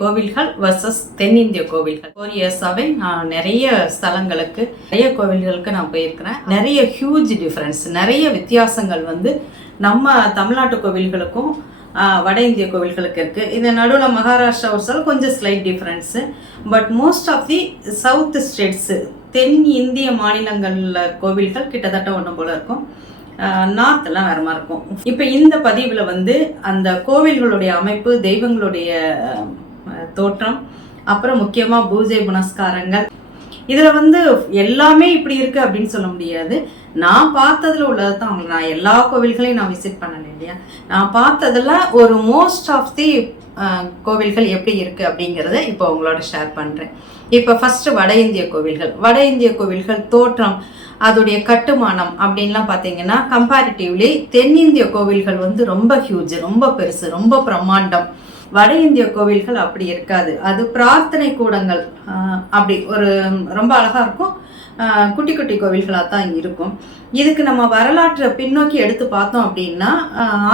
கோவில்கள் வர்சஸ் தென்னிந்திய கோவில்கள். ஃபோர் இயர்ஸாகவே நான் நிறைய ஸ்தலங்களுக்கு நிறைய கோவில்களுக்கு நான் போயிருக்கிறேன். நிறைய ஹியூஜ் டிஃப்ரென்ஸ் நிறைய வித்தியாசங்கள் வந்து நம்ம தமிழ்நாட்டு கோவில்களுக்கும் வட இந்திய கோவில்களுக்கு இருக்குது இது நடுவில் மகாராஷ்டிரா ஒரு கொஞ்சம் slight difference but most of the south states தென் இந்திய மாநிலங்களில் கோவில்கள் கிட்டத்தட்ட ஒன்று போல இருக்கும். நார்த்தெல்லாம் வேற மாதிரி இருக்கும். இப்போ இந்த பதிவில் வந்து அந்த கோவில்களுடைய அமைப்பு தெய்வங்களுடைய தோற்றம் அப்புறம் முக்கியமாக பூஜை புனஸ்காரங்கள். இதில் வந்து எல்லாமே இப்படி இருக்குது அப்படின்னு சொல்ல முடியாது. நான் பார்த்ததில் உள்ளது தான் அவங்களை நான் எல்லா கோவில்களையும் நான் விசிட் பண்ணல இல்லையா? நான் பார்த்ததுல ஒரு மோஸ்ட் ஆஃப் தி கோவில்கள் எப்படி இருக்குது அப்படிங்கிறத இப்போ உங்களோட ஷேர் பண்ணுறேன் இப்போ ஃபஸ்ட்டு வட இந்திய கோவில்கள். வட இந்திய கோவில்கள் தோற்றம் அதோடைய கட்டுமானம் அப்படின்லாம் பார்த்தீங்கன்னா கம்பேரிட்டிவ்லி தென்னிந்திய கோவில்கள் வந்து ரொம்ப ஹியூஜ் ரொம்ப பெருசு ரொம்ப பிரம்மாண்டம். வட இந்திய கோவில்கள் அப்படி இருக்காது. அது பிரார்த்தனை கூடங்கள். அப்படி ஒரு ரொம்ப அழகாக இருக்கும். குட்டி குட்டி கோவில்களாக தான் இருக்கும். இதுக்கு நம்ம வரலாற்றை பின்னோக்கி எடுத்து பார்த்தோம் அப்படின்னா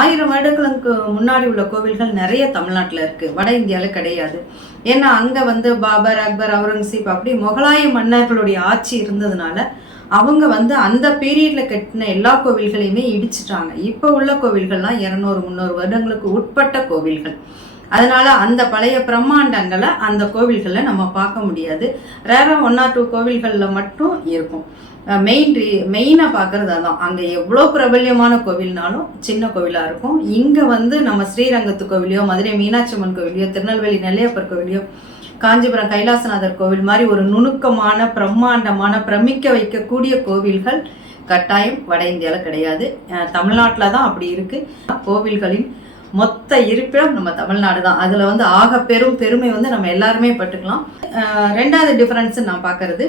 ஆயிரம் வருடங்களுக்கு முன்னாடி உள்ள கோவில்கள் நிறைய தமிழ்நாட்டில் இருக்குது வட இந்தியாவில் கிடையாது. ஏன்னா அங்கே வந்து பாபர் அக்பர் அவுரங்கசீப் அப்படி முகலாய மன்னர்களுடைய ஆட்சி இருந்ததுனால அவங்க வந்து அந்த பீரியடில் கட்டின எல்லா கோவில்களையுமே இடிச்சிட்டாங்க. இப்போ உள்ள கோவில்கள்லாம் இரநூறு முந்நூறு வருடங்களுக்கு உட்பட்ட கோவில்கள். அதனால் அந்த பழைய பிரம்மாண்டங்களை அந்த கோவில்களில் நம்ம பார்க்க முடியாது. ரேரா ஒன் ஆர் டூ கோவில்களில் மட்டும் இருக்கும். மெயின் ரீ மெயினாக பார்க்குறது அதான். அங்கே எவ்வளோ பிரபல்யமான கோவில்னாலும் சின்ன கோவிலாக இருக்கும். இங்கே வந்து நம்ம ஸ்ரீரங்கத்து கோவிலையோ மதுரை மீனாட்சி அம்மன் கோவிலையோ திருநெல்வேலி நெல்லையப்பர் கோவிலையோ காஞ்சிபுரம் கைலாசநாதர் கோவில் மாதிரி ஒரு நுணுக்கமான பிரம்மாண்டமான பிரமிக்க வைக்கக்கூடிய கோவில்கள் கட்டாயம் வட இந்தியாவில் கிடையாது. தமிழ்நாட்டில் தான் அப்படி இருக்குது கோவில்களின் மொத்த இருப்பிடம் நம்ம தமிழ்நாடு தான். அதில் வந்து ஆக பெரும் பெருமை வந்து நம்ம எல்லாருமே பட்டுக்கலாம். ரெண்டாவது டிஃப்ரென்ஸ் நான் பார்க்கறது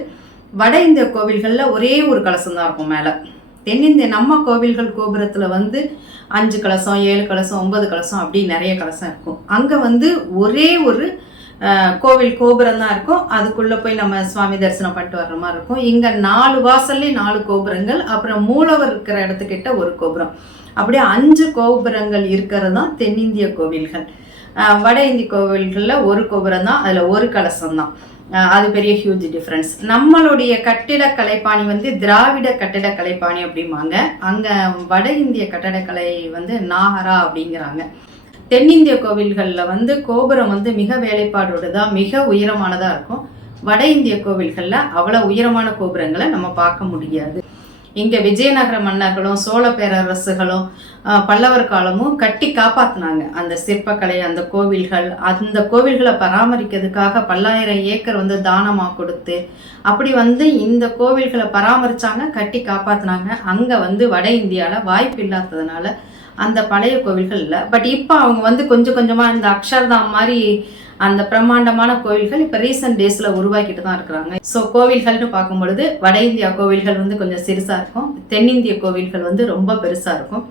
வட இந்திய கோவில்களில் ஒரே ஒரு கலசம் தான் இருக்கும் மேலே. தென்னிந்திய நம்ம கோவில்கள் கோபுரத்தில் வந்து அஞ்சு கலசம் ஏழு கலசம் ஒன்பது கலசம் அப்படி நிறைய கலசம் இருக்கும். அங்கே வந்து ஒரே ஒரு கோவில் கோபுரம் தான் இருக்கும். அதுக்குள்ளே போய் நம்ம சுவாமி தரிசனம் பண்ணிட்டு வர்ற மாதிரி இருக்கும். இங்கே நாலு வாசல்லே நாலு கோபுரங்கள். அப்புறம் மூலவர் இருக்கிற இடத்துக்கிட்ட ஒரு கோபுரம். அப்படியே அஞ்சு கோபுரங்கள் இருக்கிறது தான் தென்னிந்திய கோவில்கள். வட இந்திய கோவில்களில் ஒரு கோபுரம் தான் அதில் ஒரு கலசம் தான் அது பெரிய ஹியூஜ் டிஃப்ரென்ஸ் நம்மளுடைய கட்டிட கலைப்பாணி வந்து திராவிட கட்டிட கலைப்பாணி அப்படிம்பாங்க. அங்கே வட இந்திய கட்டடக்கலை வந்து நாகரா அப்படிங்கிறாங்க. தென்னிந்திய கோவில்களில் வந்து கோபுரம் வந்து மிக வேலைப்பாடோடு தான் மிக உயரமானதாக இருக்கும். வட இந்திய கோவில்களில் அவ்வளோ உயரமான கோபுரங்களை நம்ம பார்க்க முடியாது. இங்கே விஜயநகர மன்னர்களும் சோழ பேரரசுகளும் பல்லவர் காலமும் கட்டி காப்பாத்தினாங்க. அந்த சிற்பக்கலை அந்த கோவில்கள் அந்த கோவில்களை பராமரிக்கிறதுக்காக பல்லாயிரம் ஏக்கர் வந்து தானமாக கொடுத்து அப்படி வந்து இந்த கோவில்களை பராமரித்தாங்க கட்டி காப்பாத்தினாங்க. அங்கே வந்து வட இந்தியாவில் வாய்ப்பு இல்லாததுனால அந்த பழைய கோவில்கள் இல்லை. பட் இப்போ அவங்க வந்து கொஞ்சம் கொஞ்சமாக இந்த அக்ஷர்தான் மாதிரி அந்த பிரம்மாண்டமான கோவில்கள் இப்போ ரீசெண்ட் டேஸில் உருவாக்கிட்டு தான் இருக்கிறாங்க. ஸோ கோவில்கள்னு பார்க்கும் பொழுது வட இந்தியா கோவில்கள் வந்து கொஞ்சம் சிறுசாக இருக்கும். தென்னிந்திய கோவில்கள் வந்து ரொம்ப பெருசாக இருக்கும்.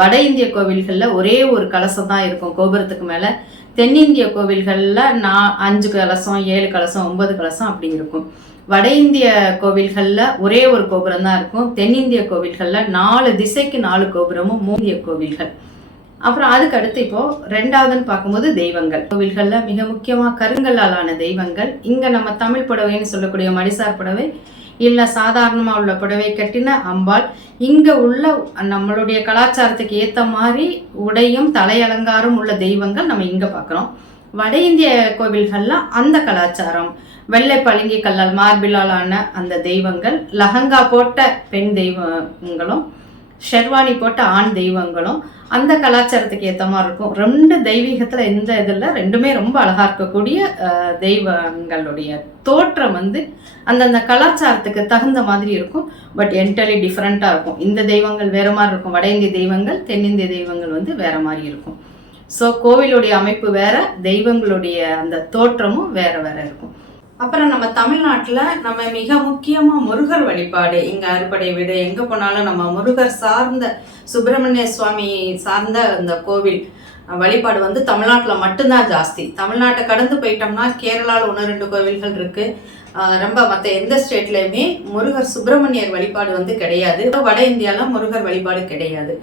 வட இந்திய கோவில்களில் ஒரே ஒரு கலசம் தான் இருக்கும் கோபுரத்துக்கு மேலே. தென்னிந்திய கோவில்களில் நான் அஞ்சு கலசம் ஏழு கலசம் ஒன்பது கலசம் அப்படி இருக்கும். வட இந்திய கோவில்களில் ஒரே ஒரு கோபுரம் தான் இருக்கும். தென்னிந்திய கோவில்களில் நாலு திசைக்கு நாலு கோபுரமும் மூந்திய கோவில்கள். அப்புறம் அதுக்கு அடுத்து இப்போ ரெண்டாவதுன்னு பார்க்கும்போது தெய்வங்கள். கோவில்களில் மிக முக்கியமாக கருங்கல்லால் ஆன தெய்வங்கள். இங்கே நம்ம தமிழ் புடவைன்னு சொல்லக்கூடிய மடிசார் புடவை இல்லை சாதாரணமாக உள்ள புடவை கட்டின அம்பாள். இங்கே உள்ள நம்மளுடைய கலாச்சாரத்துக்கு ஏற்ற மாதிரி உடையும் தலையலங்காரம் உள்ள தெய்வங்கள் நம்ம இங்கே பார்க்குறோம். வட இந்திய கோவில்களில் அந்த கலாச்சாரம். வெள்ளை பளிங்கி கல்லால் மார்பிளால் ஆன அந்த தெய்வங்கள் லஹங்கா போட்ட பெண் தெய்வங்களும் ஷெர்வானி போட்ட ஆண் தெய்வங்களும் அந்த கலாச்சாரத்துக்கு ஏற்ற மாதிரி இருக்கும். ரெண்டு தெய்வீகத்தில் இந்த இதில் ரெண்டுமே ரொம்ப அழகாக இருக்கக்கூடிய தெய்வங்களுடைய தோற்றம் வந்து அந்தந்த கலாச்சாரத்துக்கு தகுந்த மாதிரி இருக்கும். பட் என்டலி டிஃப்ரெண்ட்டாக இருக்கும். இந்த தெய்வங்கள் வேறு மாதிரி இருக்கும். வட இந்திய தெய்வங்கள் தென்னிந்திய தெய்வங்கள் வந்து வேறு மாதிரி இருக்கும். ஸோ கோவிலுடைய அமைப்பு வேற தெய்வங்களுடைய அந்த தோற்றமும் வேற வேற இருக்கும். அப்புறம் நம்ம தமிழ்நாட்டில் நம்ம மிக முக்கியமாக முருகர் வழிபாடு. இங்கே அறுபடை வீடு எங்கே போனாலும் நம்ம முருகர் சார்ந்த சுப்பிரமணிய சுவாமி சார்ந்த அந்த கோவில் வழிபாடு வந்து தமிழ்நாட்டில் மட்டும்தான் ஜாஸ்தி. தமிழ்நாட்டை கடந்து போயிட்டோம்னா கேரளாவில் ஒன்று ரெண்டு கோவில்கள் இருக்குது ரொம்ப மற்ற எந்த ஸ்டேட்லேயுமே முருகர் சுப்பிரமணியர் வழிபாடு வந்து கிடையாது. வட இந்தியாவில் முருகர் வழிபாடு கிடையாது.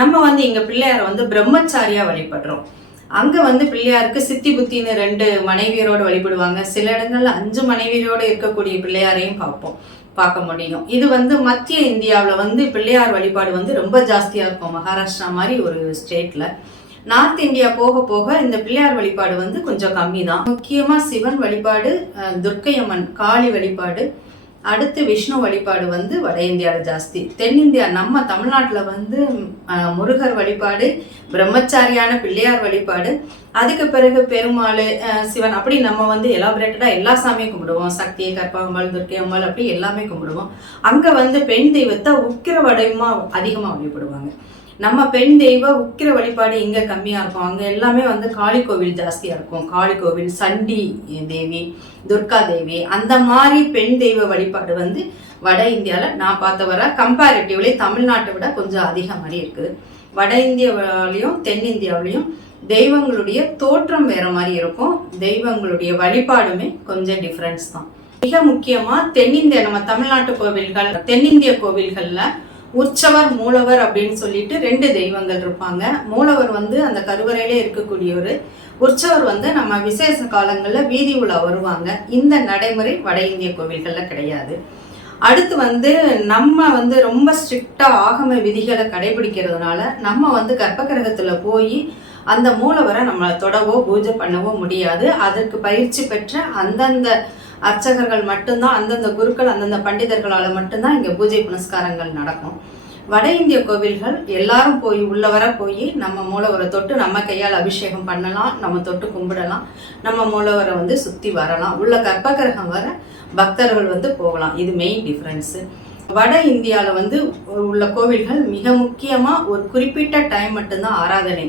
நம்ம வந்து இங்கே பிள்ளையாரை வந்து பிரம்மச்சாரியாக வழிபடுறோம். அங்கே வந்து பிள்ளையாருக்கு சித்தி புத்தின்னு ரெண்டு மனைவியரோடு வழிபடுவாங்க. சில இடங்களில் அஞ்சு மனைவியரோடு இருக்கக்கூடிய பிள்ளையாரையும் பார்ப்போம் பார்க்க முடியும். இது வந்து மத்திய இந்தியாவில் வந்து பிள்ளையார் வழிபாடு வந்து ரொம்ப ஜாஸ்தியாக இருக்கும். மகாராஷ்டிரா மாதிரி ஒரு ஸ்டேட்டில் நார்த் இந்தியா போக போக இந்த பிள்ளையார் வழிபாடு வந்து கொஞ்சம் கம்மி தான் முக்கியமாக சிவன் வழிபாடு துர்க்கையம்மன் காளி வழிபாடு அடுத்து விஷ்ணு வழிபாடு வந்து வட இந்தியாவில் ஜாஸ்தி. தென்னிந்தியா நம்ம தமிழ்நாட்டில் வந்து முருகர் வழிபாடு பிரம்மச்சாரியான பிள்ளையார் வழிபாடு அதுக்கு பிறகு பெருமாள் சிவன் அப்படி நம்ம வந்து எலாபரேட்டடாக எல்லா சாமியும் கும்பிடுவோம். சக்தி கற்பகம்மாள் துர்க்கை அம்மாள் அப்படி எல்லாமே கும்பிடுவோம். அங்கே வந்து பெண் தெய்வத்தை உக்கிர வடிவமாக அதிகமாக வழிபடுவாங்க. நம்ம பெண் தெய்வ உக்கிர வழிபாடு இங்கே கம்மியா இருக்கும்? அங்க எல்லாமே வந்து காளி கோவில் ஜாஸ்தியா இருக்கும். காளி கோவில் சண்டி தேவி துர்கா தேவி அந்த மாதிரி பெண் தெய்வ வழிபாடு வந்து வட இந்தியாவில் நான் பார்த்த வர கம்பேரிட்டிவ்லி தமிழ்நாட்டை விட கொஞ்சம் அதிக மாதிரி இருக்குது. வட இந்தியாவிலையும் தென்னிந்தியாவிலையும் தெய்வங்களுடைய தோற்றம் வேற மாதிரி இருக்கும். தெய்வங்களுடைய வழிபாடுமே கொஞ்சம் டிஃப்ரென்ஸ் தான். மிக முக்கியமா தென்னிந்திய நம்ம தமிழ்நாட்டு கோவில்கள் தென்னிந்திய கோவில்கள்ல உற்சவர் மூலவர் அப்படின்னு சொல்லிட்டு ரெண்டு தெய்வங்கள் இருப்பாங்க. மூலவர் வந்து அந்த கருவறையிலே இருக்கக்கூடியவர். உற்சவர் வந்து நம்ம விசேஷ காலங்களில் வீதி உலா வருவாங்க. இந்த நடைமுறை வட இந்திய கோவில்களில் கிடையாது. அடுத்து வந்து நம்ம வந்து ரொம்ப ஸ்ட்ரிக்டாக ஆகம விதிகளை கடைபிடிக்கிறதுனால நம்ம வந்து கர்ப்பகிரகத்தில் போய் அந்த மூலவரை நம்மளை தொடவோ பூஜை பண்ணவோ முடியாது. அதற்கு பயிற்சி பெற்ற அந்தந்த அர்ச்சகர்கள் மட்டும்தான் அந்தந்த குருக்கள் அந்தந்த பண்டிதர்களால் மட்டும்தான் இங்கே பூஜை புனஸ்காரங்கள் நடக்கும். வட இந்திய கோவில்கள் எல்லாரும் போய் உள்ளவர போய் நம்ம மூலவரை தொட்டு நம்ம கையால் அபிஷேகம் பண்ணலாம் நம்ம தொட்டு கும்பிடலாம் நம்ம மூலவரை வந்து சுற்றி வரலாம். உள்ள கர்ப்பகிரகம் வர பக்தர்கள் வந்து போகலாம். இது மெயின் டிஃப்ரென்ஸு வட இந்தியாவில் வந்து உள்ள கோவில்கள் மிக முக்கியமாக ஒரு குறிப்பிட்ட டைம் மட்டும்தான் ஆராதனை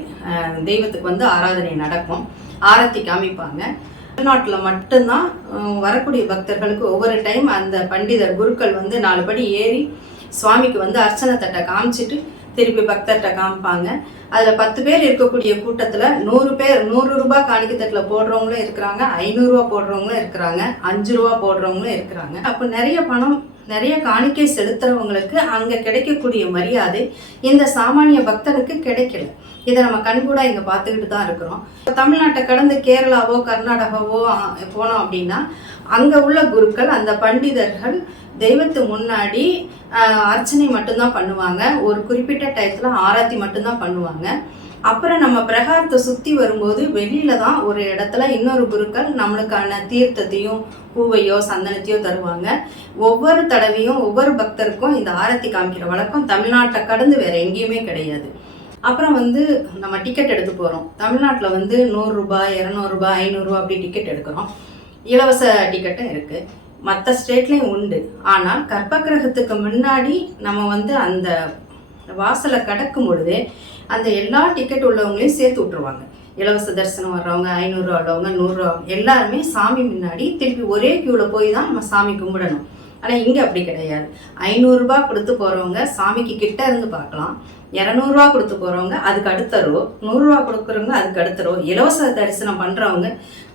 தெய்வத்துக்கு வந்து ஆராதனை நடக்கும். ஆரத்தி காமிப்பாங்க. தமிழ்நாட்டில் மட்டும்தான் வரக்கூடிய பக்தர்களுக்கு ஒவ்வொரு டைம் அந்த பண்டிதர் குருக்கள் வந்து நாலு படி ஏறி சுவாமிக்கு வந்து அர்ச்சனை தட்டை காமிச்சிட்டு திருப்பி பக்தர்கிட்ட காமிப்பாங்க. அதில் பத்து பேர் இருக்கக்கூடிய கூட்டத்தில் நூறு பேர் நூறு ரூபா காணிக்கை தட்டில் போடுறவங்களும் இருக்கிறாங்க ஐநூறுரூவா போடுறவங்களும் இருக்கிறாங்க அஞ்சு ரூபா போடுறவங்களும் இருக்கிறாங்க. அப்போ நிறைய பணம் நிறைய காணிக்கை செலுத்துறவங்களுக்கு அங்கே கிடைக்கக்கூடிய மரியாதை இந்த சாமானிய பக்தனுக்கு கிடைக்கல. இதை நம்ம கண்கூட இங்கே பார்த்துக்கிட்டு தான் இருக்கிறோம். இப்போ தமிழ்நாட்டை கடந்து கேரளாவோ கர்நாடகாவோ போனோம் அப்படின்னா அங்கே உள்ள குருக்கள் அந்த பண்டிதர்கள் தெய்வத்து முன்னாடி அர்ச்சனை மட்டும்தான் பண்ணுவாங்க. ஒரு குறிப்பிட்ட டயத்தில் ஆராத்தி மட்டும்தான் பண்ணுவாங்க. அப்புறம் நம்ம பிரகாரத்தை சுற்றி வரும்போது வெளியில தான் ஒரு இடத்துல இன்னொரு குருக்கள் நம்மளுக்கான தீர்த்தத்தையும் பூவையோ சந்தனத்தையோ தருவாங்க. ஒவ்வொரு தடவையும் ஒவ்வொரு பக்தருக்கும் இந்த ஆரத்தி காமிக்கிற வழக்கம் தமிழ்நாட்டை கடந்து வேற எங்கேயுமே கிடையாது. அப்புறம் வந்து நம்ம டிக்கெட் எடுத்து போகிறோம் தமிழ்நாட்டில் வந்து நூறுரூபா இரநூறுபா ஐநூறுரூவா அப்படி டிக்கெட் எடுக்கிறோம். இலவச டிக்கெட்டும் இருக்குது மற்ற ஸ்டேட்லேயும் உண்டு. ஆனால் கர்ப்பகிரகத்துக்கு முன்னாடி நம்ம வந்து அந்த வாசலை கடக்கும் பொழுதே அந்த எல்லா டிக்கெட் உள்ளவங்களையும் சேர்த்து விட்ருவாங்க இலவச தரிசனம் வர்றவங்க ஐநூறுரூவா உள்ளவங்க நூறுரூவா எல்லாருமே சாமி முன்னாடி திருப்பி ஒரே க்யூவில் போய் தான் நம்ம சாமி கும்பிடணும். ஆனால் இங்கே அப்படி கிடையாது. ஐநூறுரூபா கொடுத்து போகிறவங்க சாமிக்கு கிட்ட இருந்து பார்க்கலாம். இரநூறுவா கொடுத்து போகிறவங்க அதுக்கு அடுத்த ரோ நூறுரூவா கொடுக்குறவங்க அதுக்கு அடுத்த ரோ இலவச தரிசனம் பண்ணுறவங்க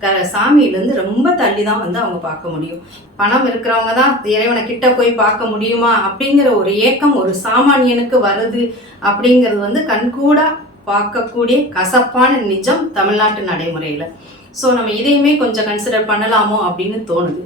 க சாமியிலேருந்து ரொம்ப தள்ளி தான் வந்து அவங்க பார்க்க முடியும். பணம் இருக்கிறவங்க தான் இறைவனை கிட்ட போய் பார்க்க முடியுமா? அப்படிங்கிற ஒரு ஏக்கம் ஒரு சாமானியனுக்கு வருது அப்படிங்கிறது வந்து கண்கூடாக பார்க்கக்கூடிய கசப்பான நிஜம் தமிழ்நாட்டு நடைமுறையில். ஸோ நம்ம இதையுமே கொஞ்சம் கன்சிடர் பண்ணலாமோ அப்படின்னு தோணுது.